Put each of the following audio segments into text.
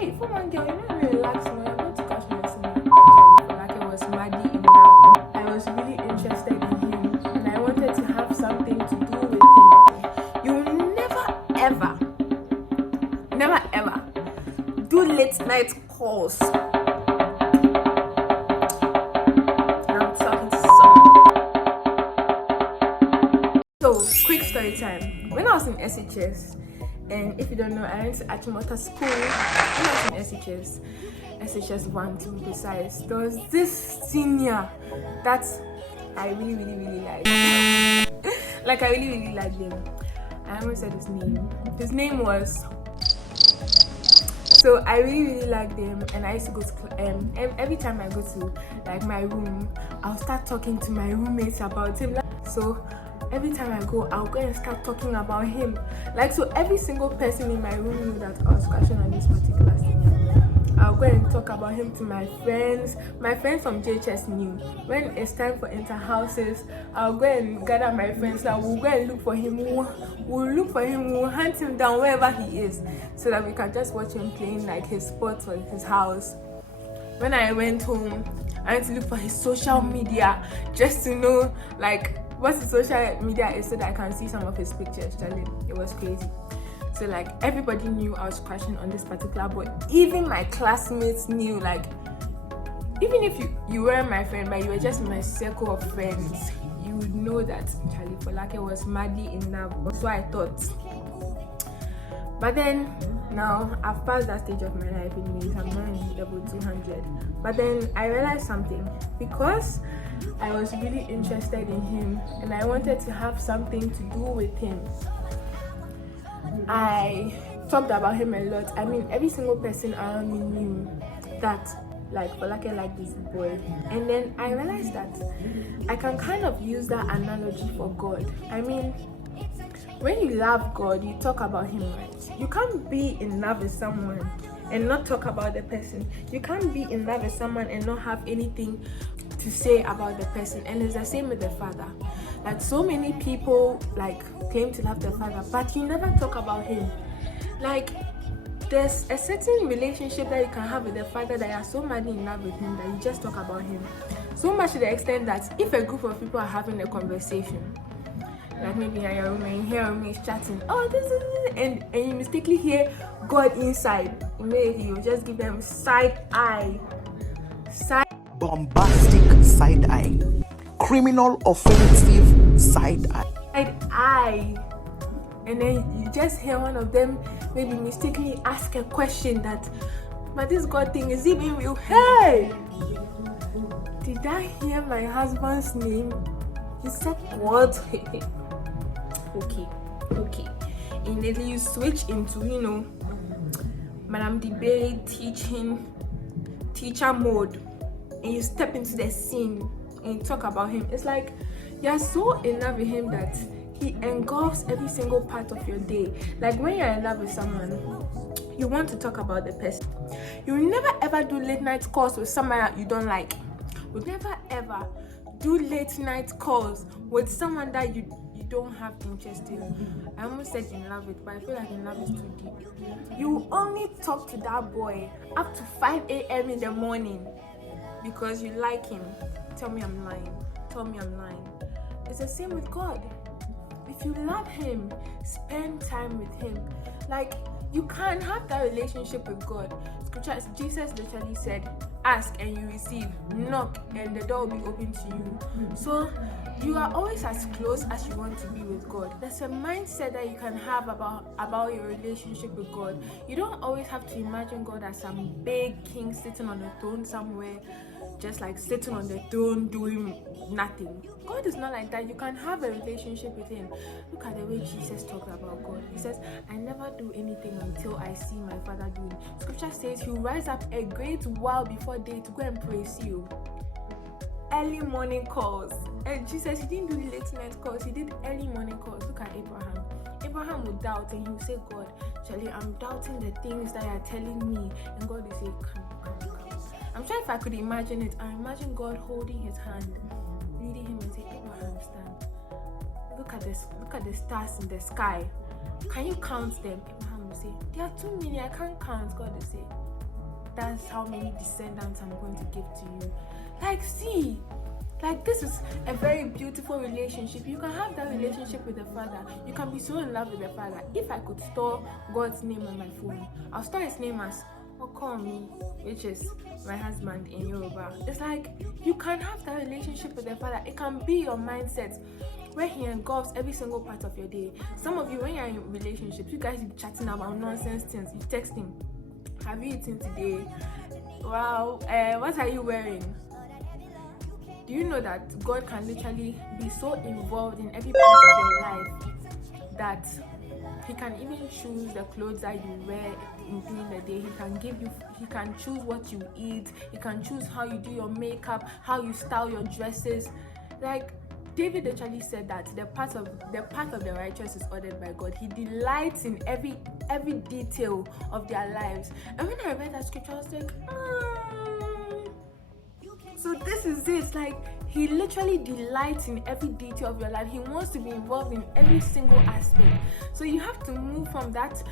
Hey, for one girl, you know me relax more. I'm going to catch my son. Folake was madly in love. I was really interested in him, and I wanted to have something to do with him. You never ever do late night calls. I'm talking to someone. So, quick story time. When I was in SHS, and if you don't know, I went to Achimota school. When I was in SHS 1 to be precise, there was this senior that I really liked. Like, I really liked him. I almost said his name. His name was... So I really liked him, and I used to go to every time I go to like my room, I'll start talking to my roommates about him. So every time I go, I'll go and start talking about him. Like, so every single person in my room knew that I was crashing on this particular senior. I'll go and talk about him to my friends. My friends from JHS knew. When it's time for inter-houses, I'll go and gather my friends. Like, we'll go and look for him. We'll hunt him down wherever he is, so that we can just watch him playing like his sports or his house. When I went home, I went to look for his social media just to know like what his social media is, so that I can see some of his pictures. Charlie, it was crazy. So like everybody knew I was crashing on this particular boy. Even my classmates knew. Like, even if you weren't my friend, but you were just in my circle of friends, you would know that Charlie Folake was madly in love. That's what I thought. But then now I've passed that stage of my life anyways. I'm not in level 200. But then I realized something. Because I was really interested in him and I wanted to have something to do with him, I talked about him a lot. I mean, every single person around me knew that like Folake liked this boy. And then I realized that I can kind of use that analogy for God. I mean, when you love God, you talk about him, right? You can't be in love with someone and not talk about the person. You can't be in love with someone and not have anything to say about the person. And it's the same with the Father. Like, so many people like claim to love the Father, but you never talk about him. Like, there's a certain relationship that you can have with the Father that you are so madly in love with him that you just talk about him. So much to the extent that if a group of people are having a conversation, like maybe in your room and you hear your roommates chatting, oh this is, and you mistakenly hear God inside, immediately you just give them side eye. Bombastic side eye. Criminal offensive side eye. And then you just hear one of them maybe mistakenly ask a question that, but this God thing, is it being real? Hey! Did I hear my husband's name? He said what? Okay. Immediately you switch into, Madam Debate teacher mode, and you step into the scene and you talk about him. It's like you're so in love with him that he engulfs every single part of your day. Like, when you're in love with someone, you want to talk about the person. You will never ever do late night calls with someone that you don't like. You'll never ever do late night calls with someone that you don't have interest in. I almost said in love with, but I feel like in love is too deep. You only talk to that boy up to 5 a.m. in the morning because you like him. Tell me I'm lying. It's the same with God. If you love him, spend time with him. Like, you can't have that relationship with God. Scripture, Jesus literally said, ask and you receive, knock and the door will be open to you. So you are always as close as you want to be with God. There's a mindset that you can have about your relationship with God. You don't always have to imagine God as some big king sitting on a throne somewhere, just like sitting on the throne doing nothing. God is not like that. You can have a relationship with him. Look at the way Jesus talks about God. He says, I never do anything until I see my Father doing. Scripture says he'll rise up a great while before day to go and praise you. Early morning calls. And Jesus, he didn't do late night calls, he did early morning calls. Look at Abraham. Abraham would doubt and he would say, God, Charlie, I'm doubting the things that you're telling me. And God would say, come. I'm sure if I could imagine it, I imagine God holding his hand, leading him and saying, Abraham, stand. Look at the stars in the sky. Can you count them? Abraham will say, there are too many, I can't count. God will say, that's how many descendants I'm going to give to you. Like, see, like, this is a very beautiful relationship. You can have that relationship with the Father. You can be so in love with the Father. If I could store God's name on my phone, I'll store his name as Okomi, which is my husband in Yoruba. It's like, you can have that relationship with the Father. It can be your mindset, where he engulfs every single part of your day. Some of you, when you're in relationships, you guys be chatting about nonsense things. You text him, have you eaten today? Wow, what are you wearing? Do you know that God can literally be so involved in every part of your life that he can even choose the clothes that you wear during the day? He can choose what you eat. He can choose how you do your makeup, how you style your dresses. Like, David actually said that the path of the righteous is ordered by God. He delights in every detail of their lives. And when I read that scripture, I was like, so this is it. Like, he literally delights in every detail of your life. He wants to be involved in every single aspect. So you have to move from that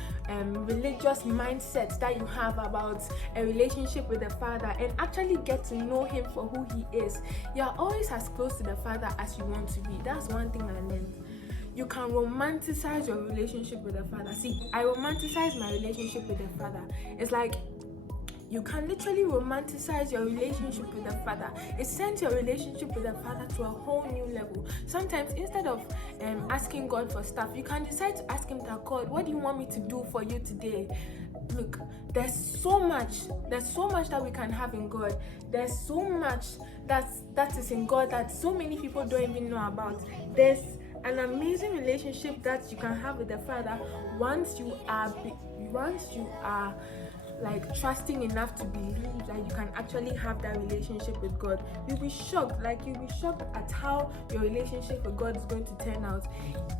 religious mindset that you have about a relationship with the Father and actually get to know him for who he is. You are always as close to the Father as you want to be. That's one thing I learned. You can romanticize your relationship with the Father. See, I romanticize my relationship with the Father. It's like, you can literally romanticize your relationship with the Father. It sends your relationship with the Father to a whole new level. Sometimes, instead of asking God for stuff, you can decide to ask him that, God, what do you want me to do for you today? Look, there's so much that we can have in God. There's so much that is in God that so many people don't even know about. There's an amazing relationship that you can have with the Father once you are like trusting enough to believe that you can actually have that relationship with God. You'll be shocked at how your relationship with God is going to turn out.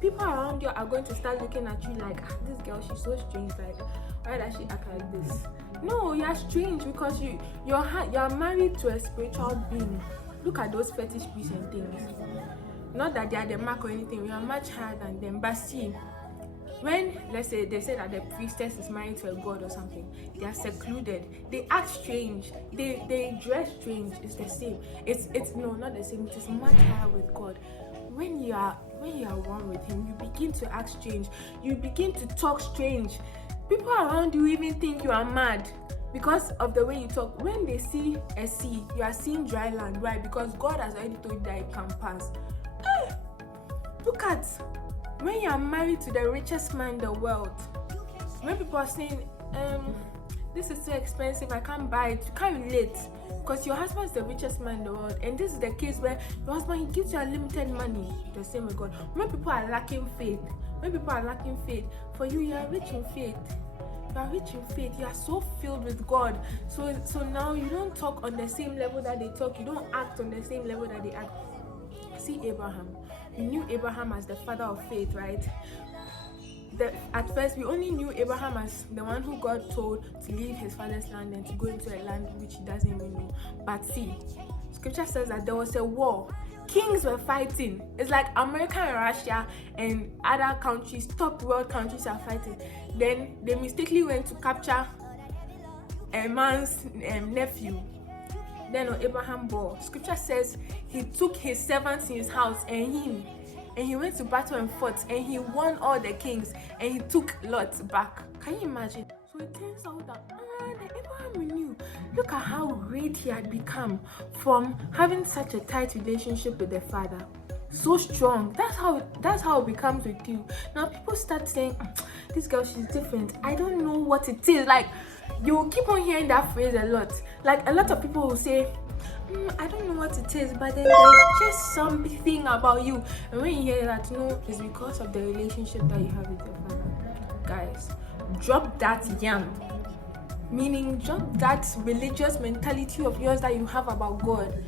People around you are going to start looking at you like, this girl, she's so strange, like, why does she act like this? No, you're strange because you're married to a spiritual being. Look at those fetish priests and things. Not that they are the mark or anything, we are much higher than them, but see, when, let's say, they say that the priestess is married to a god or something, they are secluded, they act strange, they dress strange. It's the same. It's no, not the same. It is much higher with God. When you are one with him, you begin to act strange. You begin to talk strange. People around you even think you are mad because of the way you talk. When they see a sea, you are seeing dry land. Why? Because God has already told you that it can pass. Look at when you are married to the richest man in the world. When people are saying, this is so expensive, I can't buy it, you can't relate because your husband is the richest man in the world. And this is the case where your husband, he gives you unlimited money. The same with God. When people are lacking faith, for you, you are rich in faith. You are rich in faith. You are so filled with God. So now you don't talk on the same level that they talk. You don't act on the same level that they act. See Abraham. We knew Abraham as the father of faith, right? At first, we only knew Abraham as the one who God told to leave his father's land and to go into a land which he doesn't even know. But see, scripture says that there was a war. Kings were fighting. It's like America and Russia and other countries, top world countries are fighting. Then they mistakenly went to capture a man's nephew. Then Abraham bore. Scripture says he took his servants in his house and he went to battle and fought and he won all the kings and he took Lot back. Can you imagine? So it turns out that the Abraham we knew, look at how great he had become from having such a tight relationship with the Father. So strong. That's how it becomes with you. Now people start saying, this girl, she's different. I don't know what it is. Like, you will keep on hearing that phrase a lot. Like, a lot of people will say, I don't know what it is, but then there's just something about you. And when you hear that, no, it's because of the relationship that you have with your Father. Guys, drop that yam. Meaning, drop that religious mentality of yours that you have about God.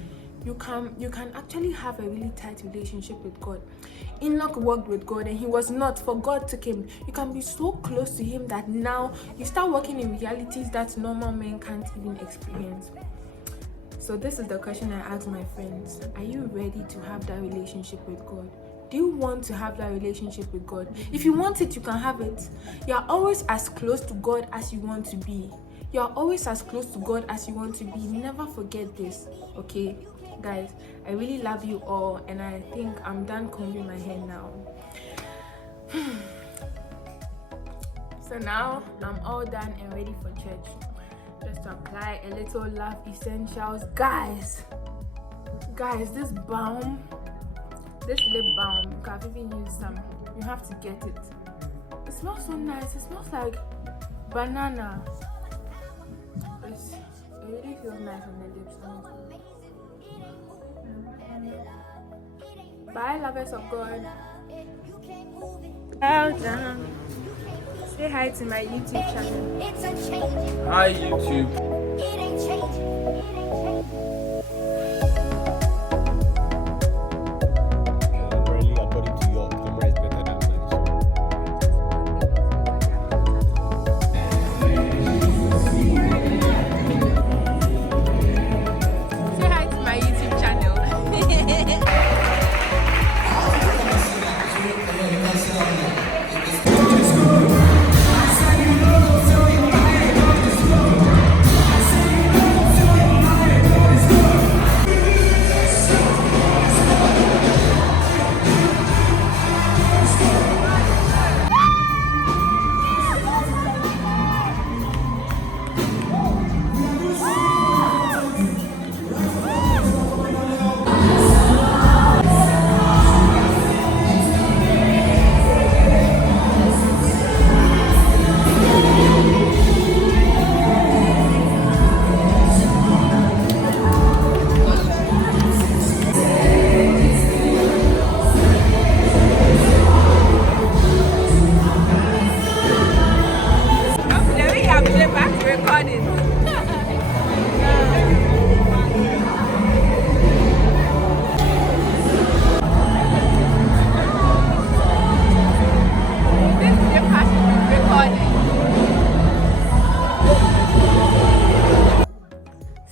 You can actually have a really tight relationship with God. Enoch walked with God and he was not, for God took him. You can be so close to him that now you start working in realities that normal men can't even experience. So this is the question I ask my friends. Are you ready to have that relationship with God? Do you want to have that relationship with God? If you want it, you can have it. You are always as close to God as you want to be. You are always as close to God as you want to be. Never forget this, okay? Guys, I really love you all, and I think I'm done combing my hair now. So now I'm all done and ready for church. Just to apply a little love essentials. Guys, this balm, this lip balm, I've even used some. You have to get it. It smells so nice. It smells like banana. It really feels nice on the lips. Bye, lovers of God. Well done. Say hi to my YouTube channel. Hi, YouTube. Apparently, according to your camera, is better than Say hi to my YouTube channel.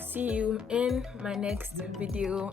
See you in my next video.